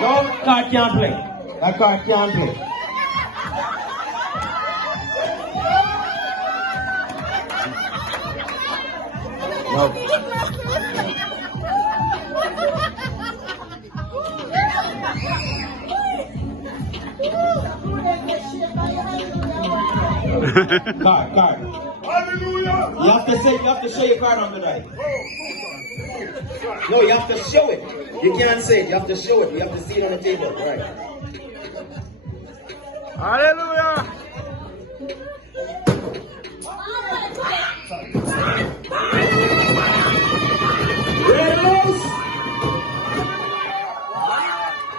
No, card can't play. That card can't play. No. Card. Hallelujah. You have to show your card on the night. No, you have to show it. You can't say it. You have to show it. You have to see it on the table. Right. Hallelujah. Red House.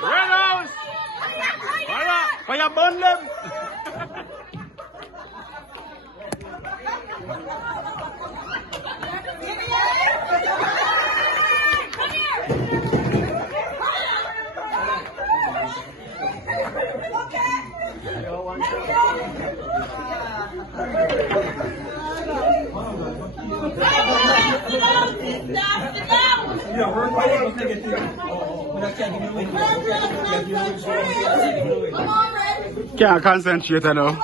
Red House. Fire burn them. Can't concentrate now.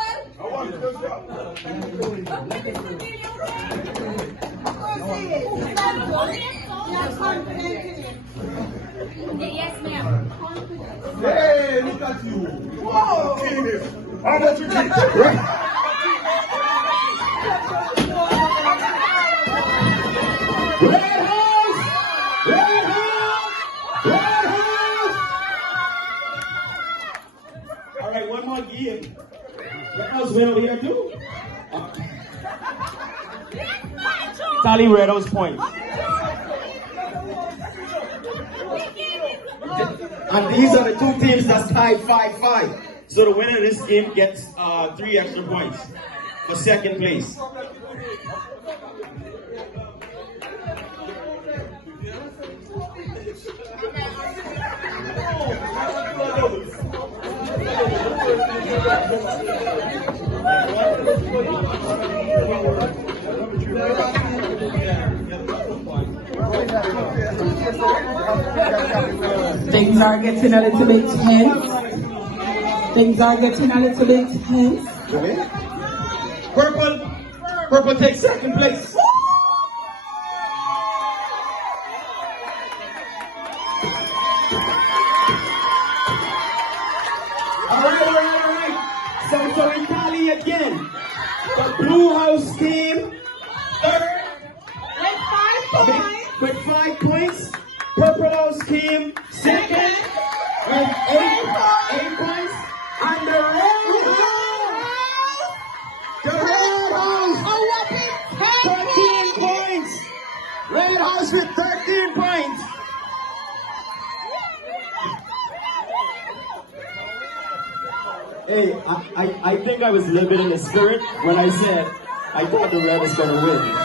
Yes, ma'am. Hey, look at you. Whoa. How much you keep? Red House! Red House! Red House! All right, one more game. Red House win over here too. Tally Red House points. And these are the two teams that's tied 5-5. So the winner of this game gets 3 extra points for second place. Things are getting a little bit tense. Things are getting a little bit tense. Purple takes second place. All right. So we tally again. The Blue House team third with 5 points. Purple House team second with 8 points. And the Red House 13 points. Red House with 13 points. Hey, I think I was a little bit in the spirit when I said I thought the Red was going to win.